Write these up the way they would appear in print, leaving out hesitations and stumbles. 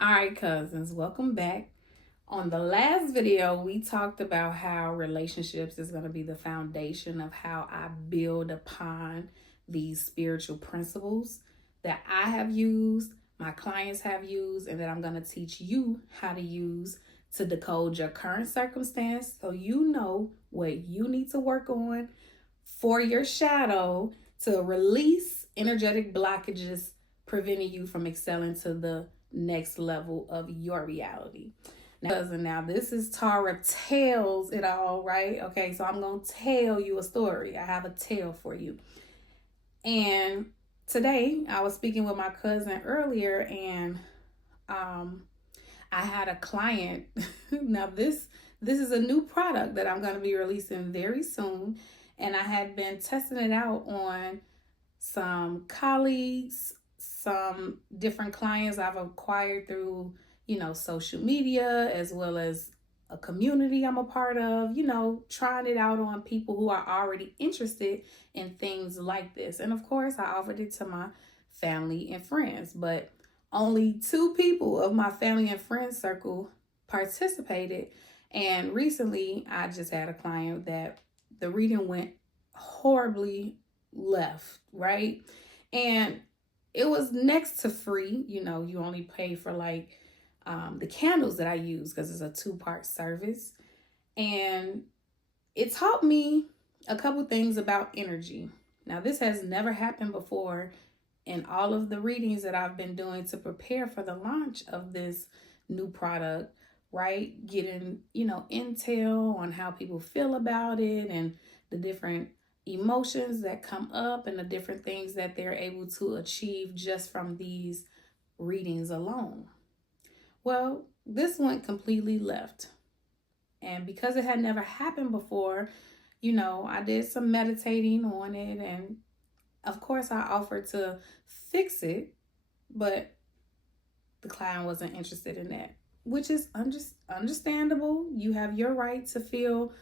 All right, cousins, welcome back. On the last video, we talked about how relationships is going to be the foundation of how I build upon these spiritual principles that I have used, my clients have used, and that I'm going to teach you how to use to decode your current circumstance so you know what you need to work on for your shadow to release energetic blockages preventing you from excelling to the next level of your reality. Now this is Tara tells it all, right? Okay, so I'm gonna tell you a story. I have a tale for you. And today I was speaking with my cousin earlier, and um, I had a client. Now this is a new product that I'm gonna be releasing very soon, and I had been testing it out on some colleagues, some different clients I've acquired through, social media, as well as a community I'm a part of, trying it out on people who are already interested in things like this. And of course, I offered it to my family and friends, but only two people of my family and friends circle participated. And recently, I just had a client that the reading went horribly left, right? And it was next to free. You only pay for the candles that I use because it's a two-part service. And it taught me a couple things about energy. Now, this has never happened before in all of the readings that I've been doing to prepare for the launch of this new product, right? Getting, intel on how people feel about it and the different emotions that come up and the different things that they're able to achieve just from these readings alone. Well, this went completely left. And because it had never happened before, I did some meditating on it. And of course, I offered to fix it, but the client wasn't interested in that, which is understandable. You have your right to feel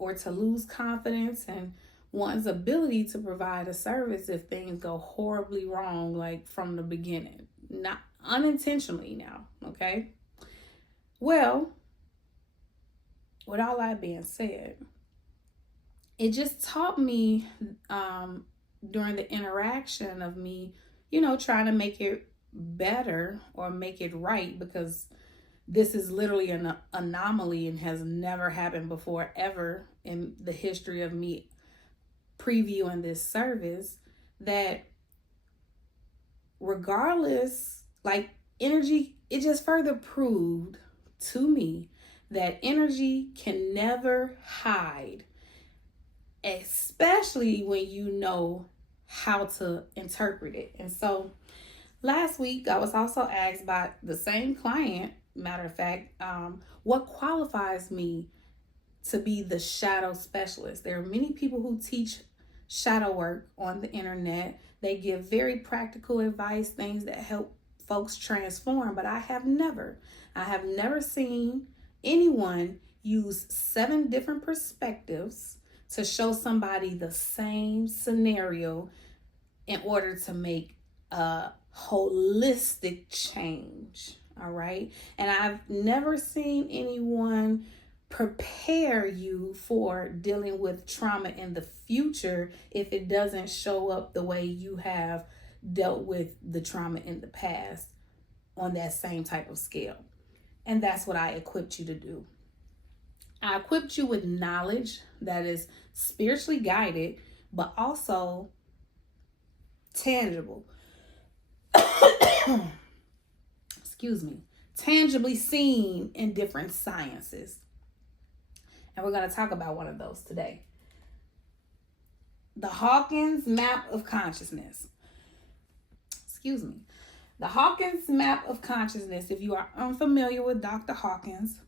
or to lose confidence and one's ability to provide a service if things go horribly wrong, like from the beginning, not unintentionally now, okay? Well, with all that being said, it just taught me during the interaction of me, trying to make it better or make it right, because this is literally an anomaly and has never happened before ever in the history of me previewing this service, that regardless, like energy, it just further proved to me that energy can never hide, especially when you know how to interpret it. And so last week, I was also asked by the same client, matter of fact, what qualifies me to be the shadow specialist. There are many people who teach shadow work on the internet. They give very practical advice, things that help folks transform, but I have never seen anyone use 7 different perspectives to show somebody the same scenario in order to make a holistic change. All right. And I've never seen anyone prepare you for dealing with trauma in the future if it doesn't show up the way you have dealt with the trauma in the past on that same type of scale. And that's what I equipped you to do. I equipped you with knowledge that is spiritually guided, but also tangible. Excuse me. Tangibly seen in different sciences. And we're going to talk about one of those today. The Hawkins Map of Consciousness. Excuse me. The Hawkins Map of Consciousness, if you are unfamiliar with Dr. Hawkins,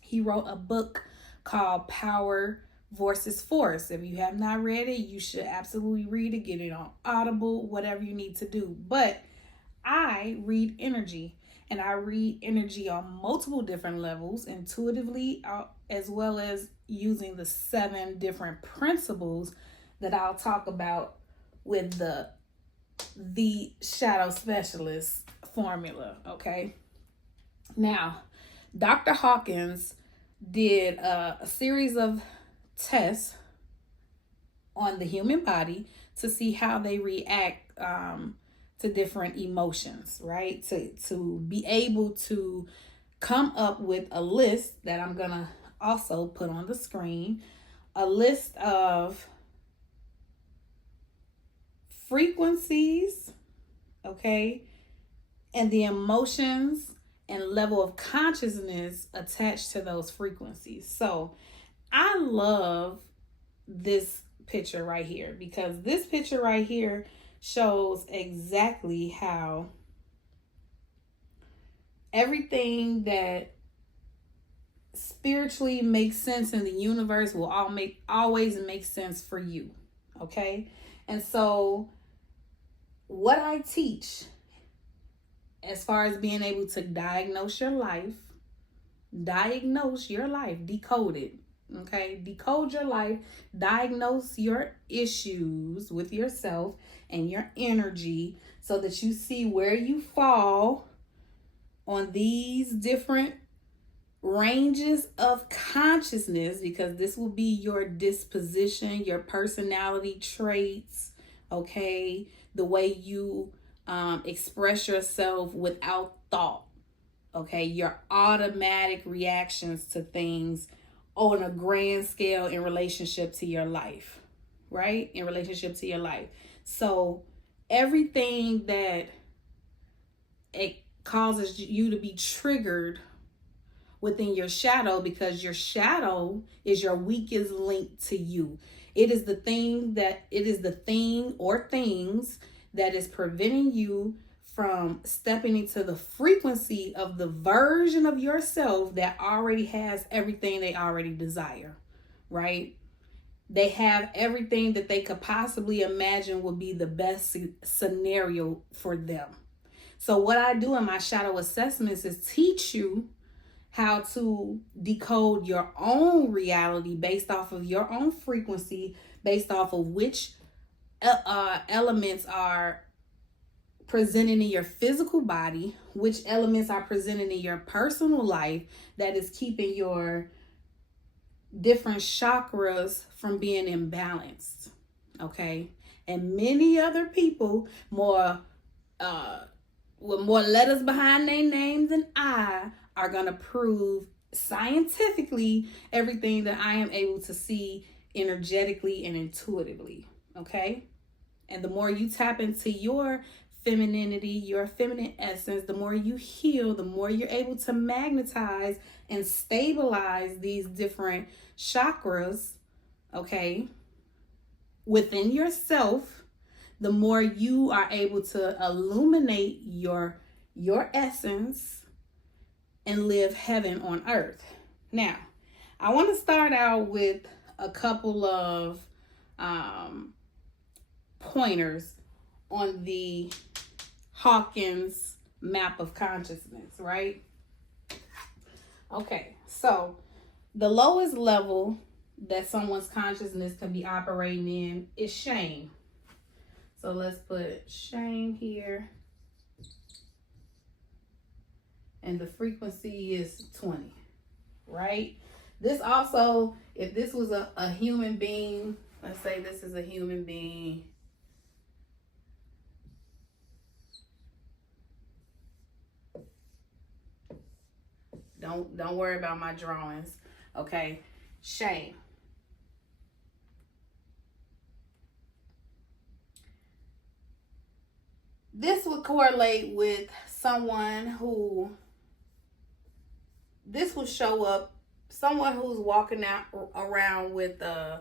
he wrote a book called Power versus Force. If you have not read it, you should absolutely read it. Get it on Audible, whatever you need to do. But I read energy, and I read energy on multiple different levels, intuitively, as well as using the 7 different principles that I'll talk about with the shadow specialist formula, okay? Now, Dr. Hawkins did a series of tests on the human body to see how they react to different emotions, right? To be able to come up with a list that I'm going to also put on the screen, a list of frequencies, okay, and the emotions and level of consciousness attached to those frequencies. So I love this picture right here, because this picture right here shows exactly how everything that spiritually makes sense in the universe will always make sense for you. Okay? And so what I teach as far as being able to diagnose your life, decode it. Okay, decode your life, diagnose your issues with yourself and your energy so that you see where you fall on these different ranges of consciousness, because this will be your disposition, your personality traits, okay, the way you express yourself without thought, okay, your automatic reactions to things on a grand scale in relationship to your life, right? In relationship to your life. So everything that it causes you to be triggered within your shadow, because your shadow is your weakest link to you. It is the thing or things that is preventing you from stepping into the frequency of the version of yourself that already has everything they already desire, right? They have everything that they could possibly imagine would be the best scenario for them. So what I do in my shadow assessments is teach you how to decode your own reality based off of your own frequency, based off of which elements are presenting in your physical body, which elements are presenting in your personal life that is keeping your different chakras from being imbalanced. Okay. And many other people with more letters behind their names than I are going to prove scientifically everything that I am able to see energetically and intuitively. Okay. And the more you tap into your femininity, your feminine essence, the more you heal, the more you're able to magnetize and stabilize these different chakras, okay, within yourself, the more you are able to illuminate your essence and live heaven on earth. Now, I want to start out with a couple of pointers on the Hawkins map of consciousness, right? Okay, so the lowest level that someone's consciousness can be operating in is shame. So let's put shame here. And the frequency is 20, right? This also, if this was a human being, let's say this is a human being. Don't worry about my drawings, okay? Shame. This would correlate with someone who, this will show up, someone who's walking out around with a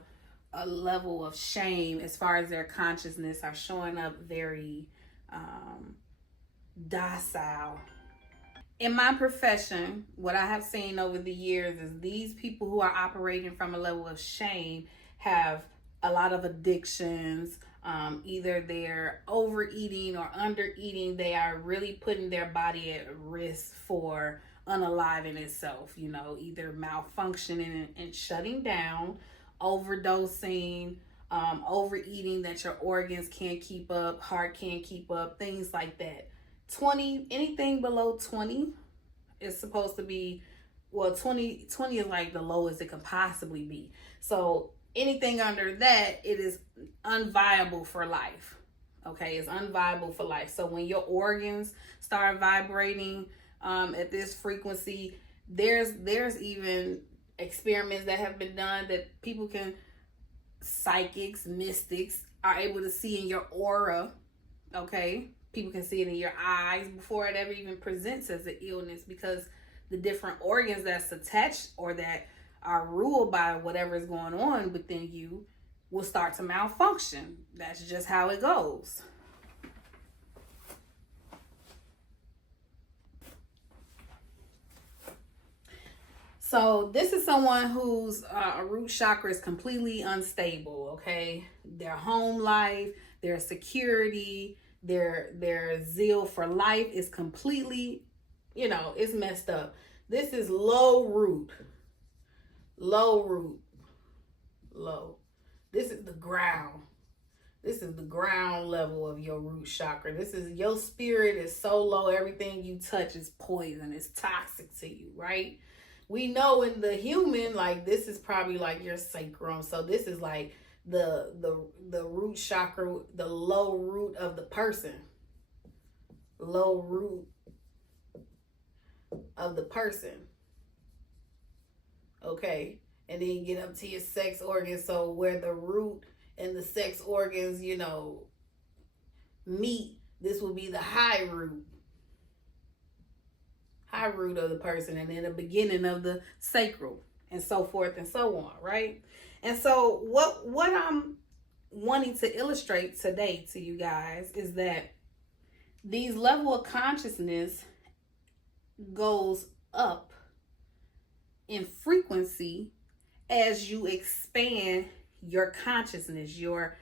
level of shame as far as their consciousness are showing up very docile. In my profession, what I have seen over the years is these people who are operating from a level of shame have a lot of addictions. Either they're overeating or undereating. They are really putting their body at risk for unaliving itself, you know, either malfunctioning and shutting down, overdosing, overeating that your organs can't keep up, heart can't keep up, things like that. 20, anything below 20 is supposed to be, well, 20 is like the lowest it can possibly be. So anything under that, it is unviable for life. Okay, it's unviable for life. So when your organs start vibrating at this frequency, there's even experiments that have been done that people can, psychics, mystics, are able to see in your aura. Okay, people can see it in your eyes before it ever even presents as an illness, because the different organs that's attached or that are ruled by whatever is going on within you will start to malfunction. That's just how it goes. So this is someone whose root chakra is completely unstable, okay? Their home life, their security, their zeal for life is completely, it's messed up. This is low root. Low. This is the ground. This is the ground level of your root chakra. This is, your spirit is so low, everything you touch is poison, it's toxic to you, right? We know in the human, like, this is probably like your sacrum. So this is like the root chakra, the low root of the person. Low root of the person. Okay. And then you get up to your sex organs. So where the root and the sex organs, meet, this will be the high root. High root of the person, and then the beginning of the sacral, and so forth and so on, right? And so what I'm wanting to illustrate today to you guys is that these level of consciousness goes up in frequency as you expand your consciousness, your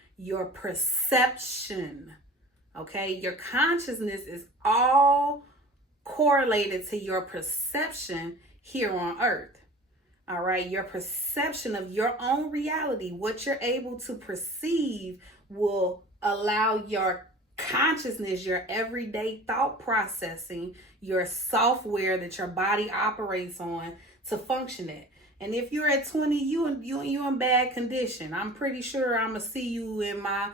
perception. Okay, your consciousness is all correlated to your perception here on earth. All right, your perception of your own reality, what you're able to perceive, will allow your consciousness, your everyday thought processing, your software that your body operates on, to function it. And if you're at 20, you in bad condition. I'm pretty sure I'm gonna see you in my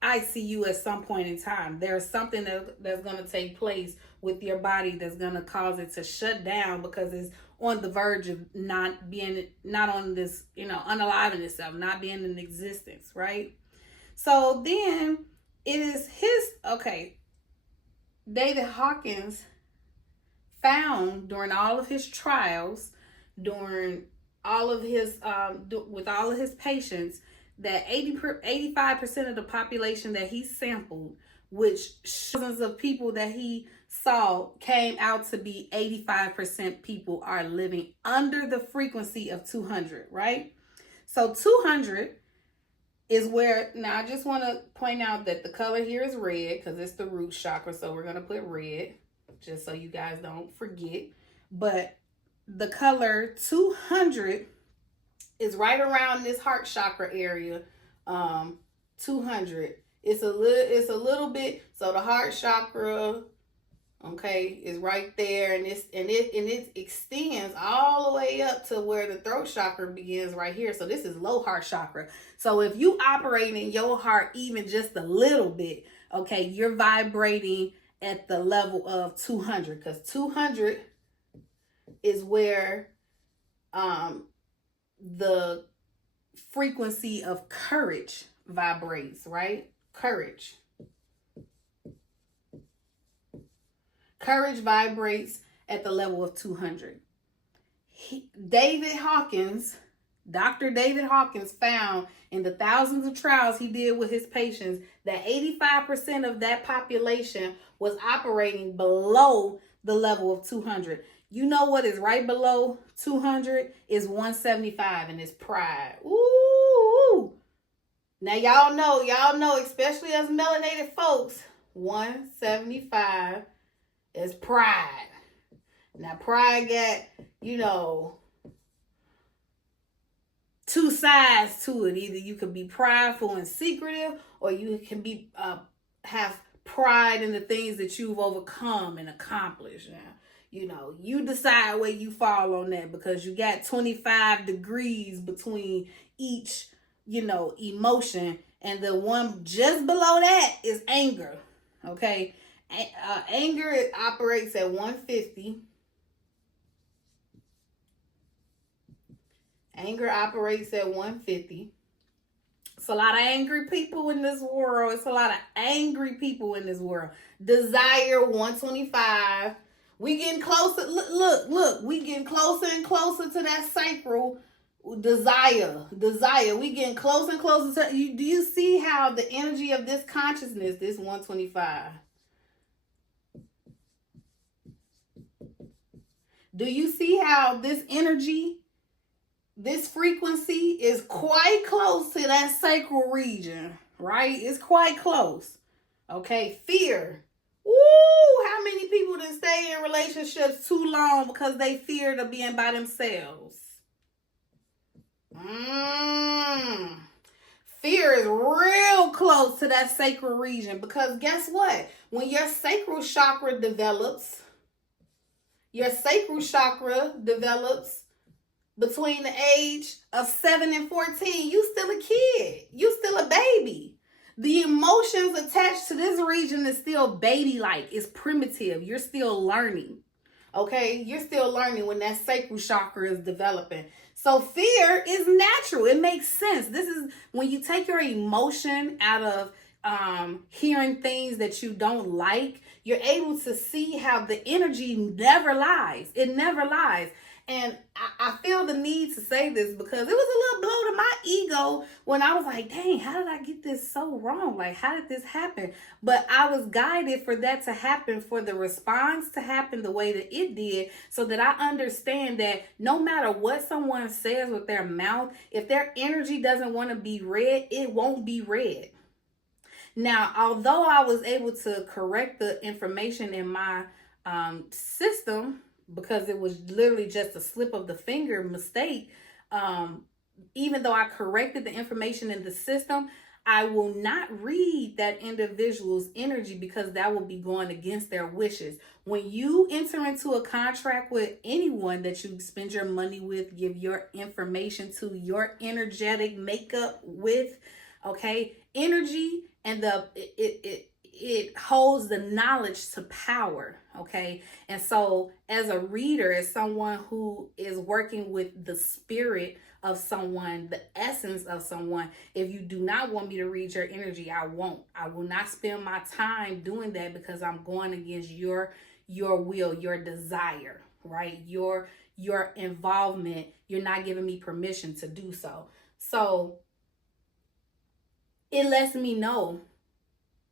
ICU at some point in time. There's something that's going to take place with your body that's going to cause it to shut down, because it's on the verge of not on this, unaliving itself, not being in existence, right? So then it is David Hawkins found during all of his trials, during all of his, with all of his patients, that 85% of the population that he sampled, which thousands of people that he saw, came out to be 85% people are living under the frequency of 200, right? So 200 is where, now I just want to point out that the color here is red because it's the root chakra. So we're going to put red just so you guys don't forget. But the color 200 is right around this heart chakra area. 200. It's a little bit. So the heart chakra, okay, is right there, and it extends all the way up to where the throat chakra begins right here. So this is low heart chakra. So if you operate in your heart even just a little bit, okay, you're vibrating at the level of 200, because 200 is where the frequency of courage vibrates, right? Courage vibrates at the level of 200. Dr. David Hawkins found in the thousands of trials he did with his patients that 85% of that population was operating below the level of 200. You know what is right below 200 is 175, and it's pride. Ooh. Now y'all know, especially as melanated folks, 175 is pride. Now pride got, two sides to it. Either you can be prideful and secretive, or you can be have pride in the things that you've overcome and accomplished. Now, You decide where you fall on that, because you got 25 degrees between each, emotion. And the one just below that is anger. Okay. Anger, it operates at 150. Anger operates at 150. It's a lot of angry people in this world. It's a lot of angry people in this world. Desire, 125. We getting closer. Look. We getting closer and closer to that sacral desire. We getting closer and closer to you. Do you see how the energy of this consciousness, this 125? Do you see how this energy, this frequency is quite close to that sacral region, right? It's quite close. Okay, fear. Woo! How many people that stay in relationships too long because they fear to being by themselves? Fear is real close to that sacral region, because guess what? When your sacral chakra develops between the age of 7 and 14, you still a kid. You still a baby. The emotions attached to this region is still baby-like. It's primitive. You're still learning. Okay? You're still learning when that sacral chakra is developing. So fear is natural. It makes sense. This is when you take your emotion out of hearing things that you don't like, you're able to see how the energy never lies. It never lies. And I feel the need to say this because it was a little blow to my ego when I was like, dang, how did I get this so wrong? Like, how did this happen? But I was guided for that to happen, for the response to happen the way that it did, so that I understand that no matter what someone says with their mouth, if their energy doesn't want to be read, it won't be read. Now, although I was able to correct the information in my system, because it was literally just a slip of the finger mistake, even though I corrected the information in the system, I will not read that individual's energy, because that will be going against their wishes. When you enter into a contract with anyone that you spend your money with, give your information to, your energetic makeup with, okay, energy and it holds the knowledge to power, okay? And so as a reader, as someone who is working with the spirit of someone, the essence of someone, if you do not want me to read your energy, I won't. I will not spend my time doing that, because I'm going against your will, your desire, right? Your involvement. You're not giving me permission to do so. So it lets me know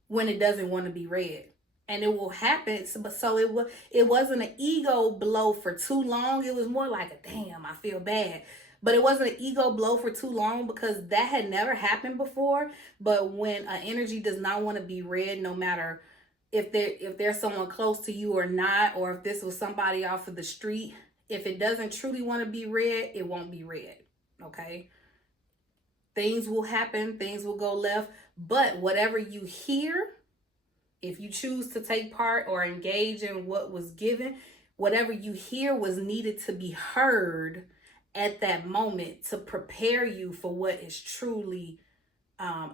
when it doesn't want to be read, and it will happen. So it wasn't an ego blow for too long. It was more like a damn, I feel bad. But it wasn't an ego blow for too long, because that had never happened before. But when an energy does not want to be read, no matter if there's someone close to you or not, or if this was somebody off of the street, if it doesn't truly want to be read, it won't be read. Okay? Things will happen, things will go left, but whatever you hear, if you choose to take part or engage in what was given, whatever you hear was needed to be heard at that moment to prepare you for what is truly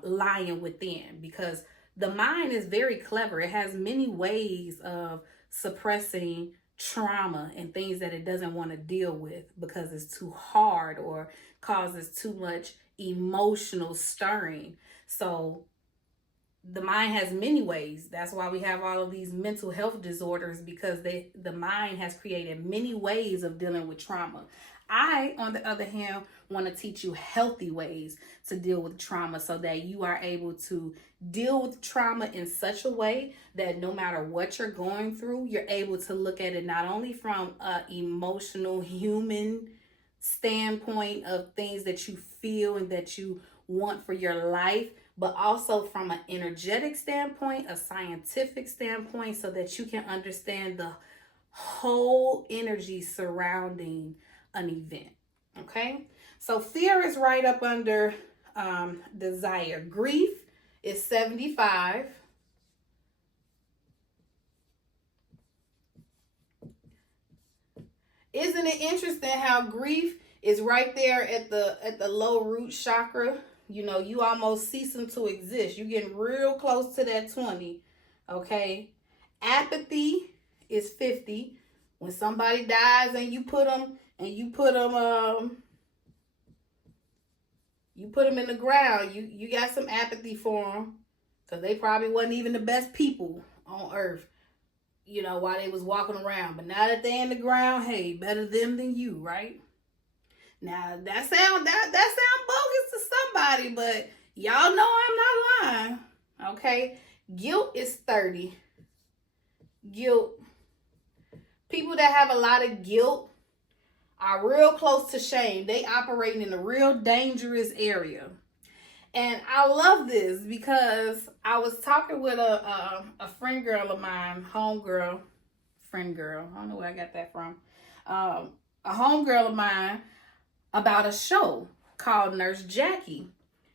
lying within. Because the mind is very clever. It has many ways of suppressing trauma and things that it doesn't want to deal with because it's too hard or causes too much emotional stirring. So the mind has many ways. That's why we have all of these mental health disorders, because the mind has created many ways of dealing with trauma. I, on the other hand, want to teach you healthy ways to deal with trauma, so that you are able to deal with trauma in such a way that no matter what you're going through, you're able to look at it not only from an emotional, human standpoint of things that you feel and that you want for your life, but also from an energetic standpoint, a scientific standpoint, so that you can understand the whole energy surrounding an event. Okay, so fear is right up under desire. Grief is 75. Isn't it interesting how grief is right there at the low root chakra? You know, you almost ceasing to exist. You're getting real close to that 20. Okay. Apathy is 50. When somebody dies and you put them in the ground, you got some apathy for them, because they probably wasn't even the best people on earth, you know, while they was walking around. But now that they're in the ground, hey, better them than you, right? Now that sound bogus to somebody, but y'all know I'm not lying. Okay. Guilt is 30. Guilt. People that have a lot of guilt are real close to shame. They operating in a real dangerous area. And I love this because I was talking with a friend girl of mine, friend girl. I don't know where I got that from. A homegirl of mine, about a show called Nurse Jackie.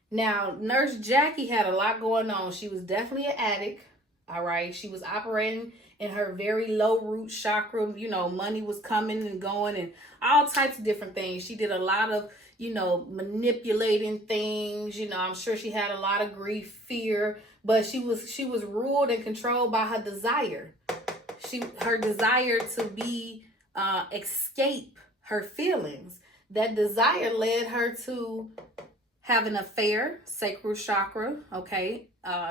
Now, Nurse Jackie had a lot going on. She was definitely an addict. All right. She was operating in her very low root chakra. You know, money was coming and going and all types of different things. She did a lot of, you know, manipulating things. You know, I'm sure she had a lot of grief, fear, but she was ruled and controlled by her desire. Her desire to escape her feelings. That desire led her to have an affair, sacral chakra, okay?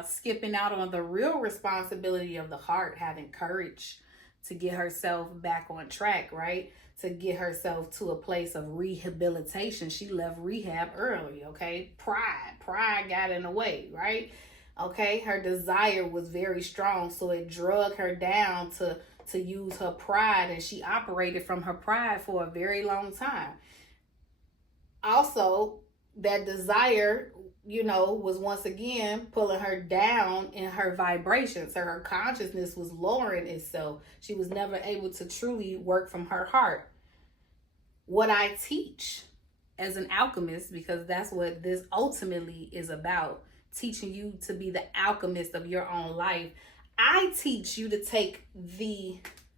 Skipping out on the real responsibility of the heart, having courage to get herself back on track, right? To get herself to a place of rehabilitation. She left rehab early, okay? Pride got in the way, right? Okay, her desire was very strong, so it drug her down to use her pride, and she operated from her pride for a very long time. Also, that desire, you know, was once again pulling her down in her vibrations. So her consciousness was lowering itself. She was never able to truly work from her heart. What I teach as an alchemist, because that's what this ultimately is about, teaching you to be the alchemist of your own life. I teach you to take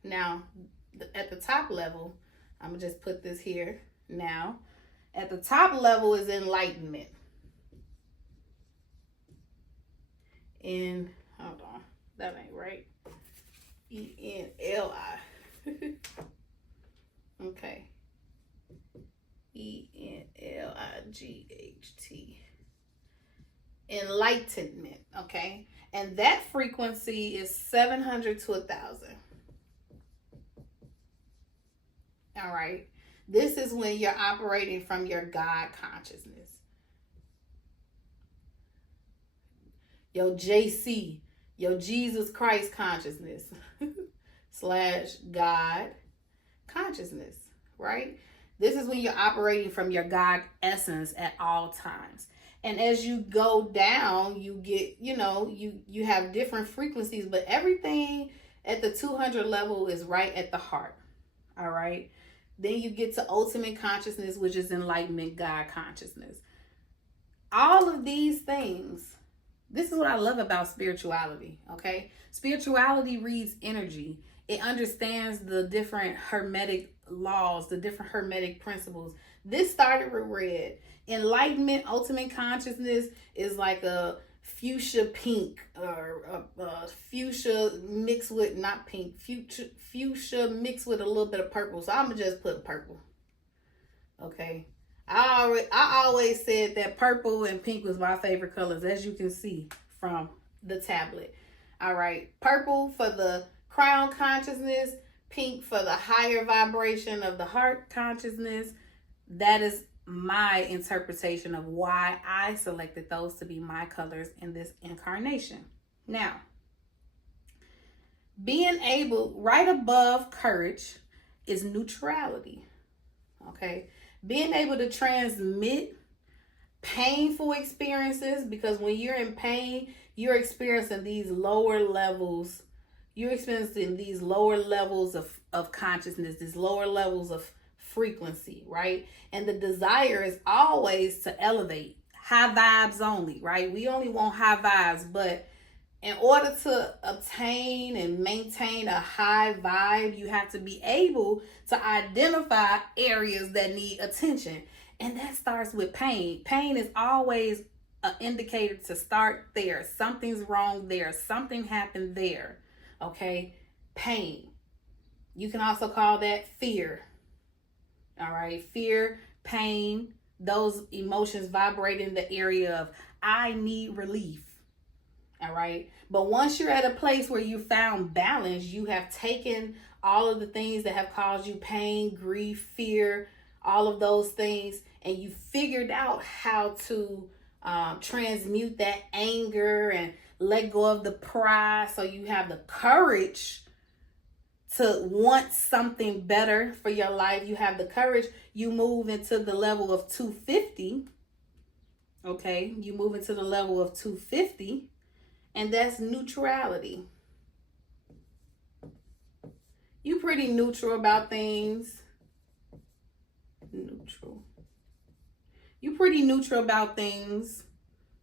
now at the top level, I'm gonna just put this here now. At the top level is enlightenment. Hold on, that ain't right. ENLI. Okay. ENLIGHT. Enlightenment, okay? And that frequency is 700 to 1,000. All right. This is when you're operating from your God consciousness. Your JC, your Jesus Christ consciousness / God consciousness, right? This is when you're operating from your God essence at all times. And as you go down, you get, you know, you have different frequencies, but everything at the 200 level is right at the heart. All right. Then you get to ultimate consciousness, which is enlightenment, God consciousness. All of these things, this is what I love about spirituality, okay? Spirituality reads energy. It understands the different hermetic laws, the different hermetic principles. This started with red. Enlightenment, ultimate consciousness is like a fuchsia pink, or fuchsia mixed with, not pink, fuchsia mixed with a little bit of purple. So I'm gonna just put purple. Okay. I always said that purple and pink was my favorite colors, as you can see from the tablet. All right. Purple for the crown consciousness, pink for the higher vibration of the heart consciousness. That is my interpretation of why I selected those to be my colors in this incarnation. Now, being able, right above courage is neutrality. Okay. Being able to transmit painful experiences, because when you're in pain, you're experiencing these lower levels. You're experiencing these lower levels of consciousness, these lower levels of frequency, right? And the desire is always to elevate, high vibes only, right? We only want high vibes, but In order to obtain and maintain a high vibe, you have to be able to identify areas that need attention. And that starts with pain. Pain is always an indicator to start there. Something's wrong there. Something happened there. Okay? Pain. You can also call that fear. All right? Fear, pain, those emotions vibrate in the area of I need relief. All right. But once you're at a place where you found balance, you have taken all of the things that have caused you pain, grief, fear, all of those things, and you figured out how to transmute that anger and let go of the pride. So you have the courage to want something better for your life. You have the courage. You move into the level of 250. Okay. You move into the level of 250. And that's neutrality. You pretty neutral about things. Neutral. You pretty neutral about things.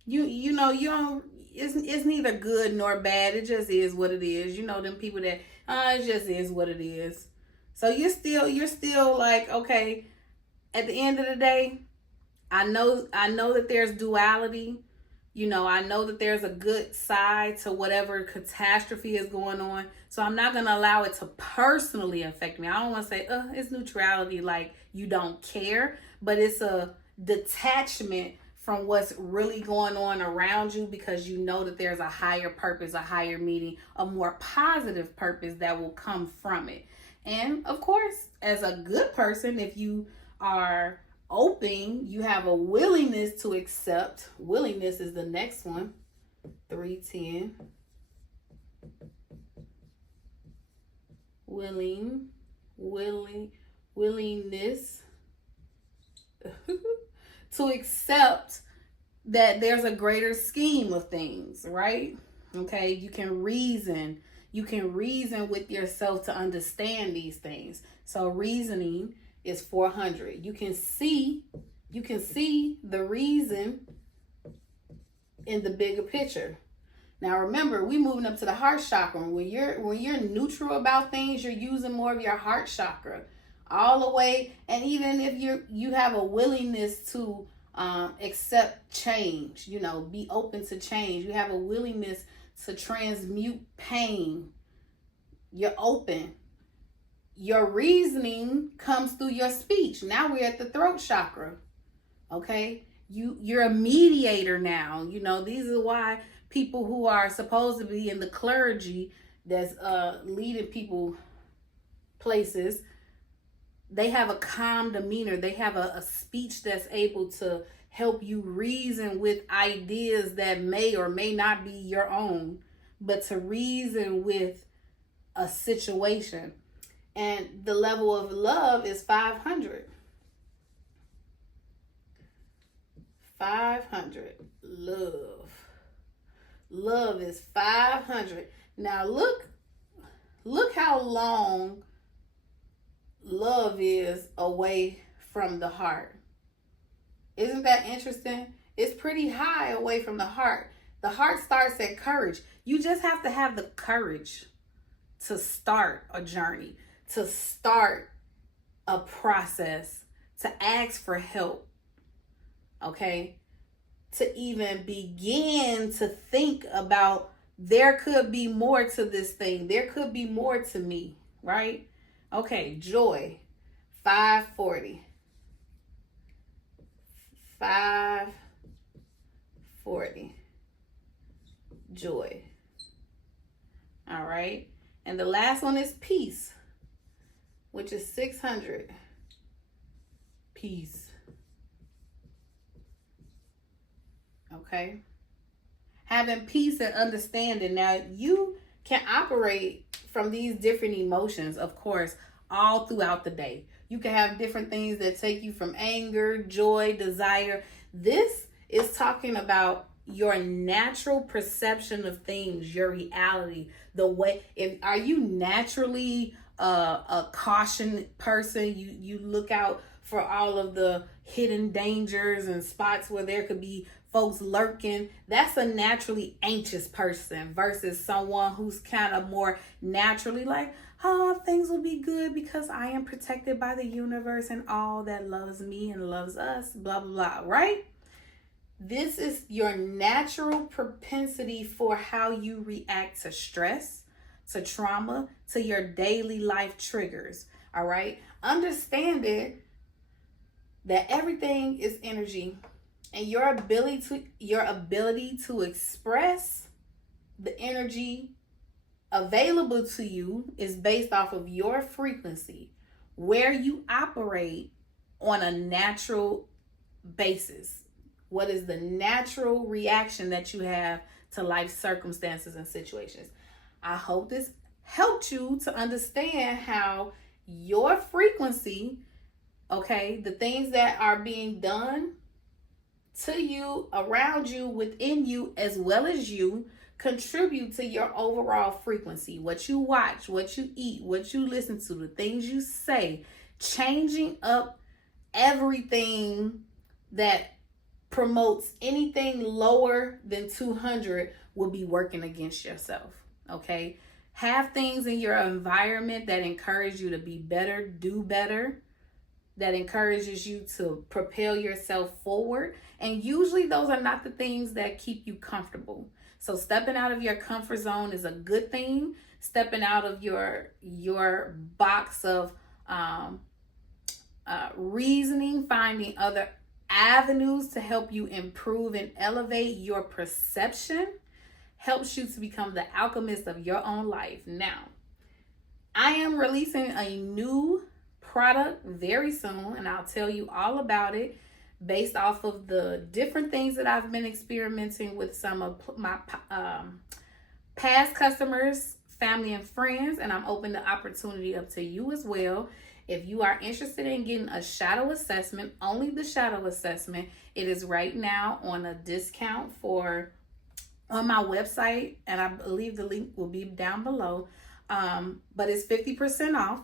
You know, you don't, it's neither good nor bad. It just is what it is. You know, them people that it just is what it is. So you're still like, okay, at the end of the day, I know that there's duality. You know, I know that there's a good side to whatever catastrophe is going on. So I'm not going to allow it to personally affect me. I don't want to say, it's neutrality, like you don't care. But it's a detachment from what's really going on around you, because you know that there's a higher purpose, a higher meaning, a more positive purpose that will come from it. And of course, as a good person, if you are open, you have a willingness to accept. Willingness is the next one. 310. Willingness to accept that there's a greater scheme of things, right? Okay, you can reason with yourself to understand these things. So reasoning is 400. You can see the reason in the bigger picture. Now remember, we moving up to the heart chakra. When you're neutral about things, you're using more of your heart chakra all the way. And even if you have a willingness to accept change, you know, be open to change. You have a willingness to transmute pain. You're open. Your reasoning comes through your speech. Now we're at the throat chakra. Okay? You're a mediator now. You know, these are why people who are supposed to be in the clergy that's leading people places, they have a calm demeanor. They have a speech that's able to help you reason with ideas that may or may not be your own, but to reason with a situation. And the level of love is 500. 500. Love is 500. Now look how long love is away from the heart. Isn't that interesting? It's pretty high away from the heart. The heart starts at courage. You just have to have the courage to start a journey, to start a process, to ask for help, okay? To even begin to think about there could be more to this thing. There could be more to me, right? Okay, joy, 540. 540. Joy. All right. And the last one is peace, which is 600. Peace. Okay. Having peace and understanding. Now, you can operate from these different emotions, of course, all throughout the day. You can have different things that take you from anger, joy, desire. This is talking about your natural perception of things, your reality, the way. Are you naturally a caution person? You look out for all of the hidden dangers and spots where there could be folks lurking. That's a naturally anxious person versus someone who's kind of more naturally like, oh, things will be good because I am protected by the universe and all that loves me and loves us, blah, blah, blah, right? This is your natural propensity for how you react to stress, to trauma, to your daily life triggers, all right? Understand it that everything is energy, and your ability to express the energy available to you is based off of your frequency, where you operate on a natural basis. What is the natural reaction that you have to life circumstances and situations? I hope this helped you to understand how your frequency, okay, the things that are being done to you, around you, within you, as well as you, contribute to your overall frequency. What you watch, what you eat, what you listen to, the things you say, changing up everything that promotes anything lower than 200 will be working against yourself. Okay, have things in your environment that encourage you to be better, do better, that encourages you to propel yourself forward. And usually those are not the things that keep you comfortable. So stepping out of your comfort zone is a good thing. Stepping out of your box of reasoning, finding other avenues to help you improve and elevate your perception helps you to become the alchemist of your own life. Now, I am releasing a new product very soon, and I'll tell you all about it based off of the different things that I've been experimenting with some of my past customers, family, and friends, and I'm open the opportunity up to you as well. If you are interested in getting a shadow assessment, only the shadow assessment, it is right now on a discount on my website, and I believe the link will be down below. But it's 50% off,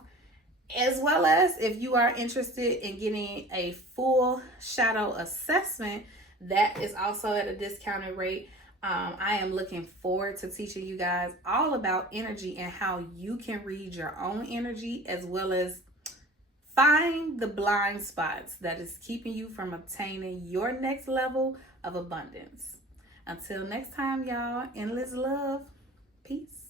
as well as if you are interested in getting a full shadow assessment, that is also at a discounted rate. I am looking forward to teaching you guys all about energy and how you can read your own energy, as well as find the blind spots that is keeping you from obtaining your next level of abundance. Until next time, y'all, endless love. Peace.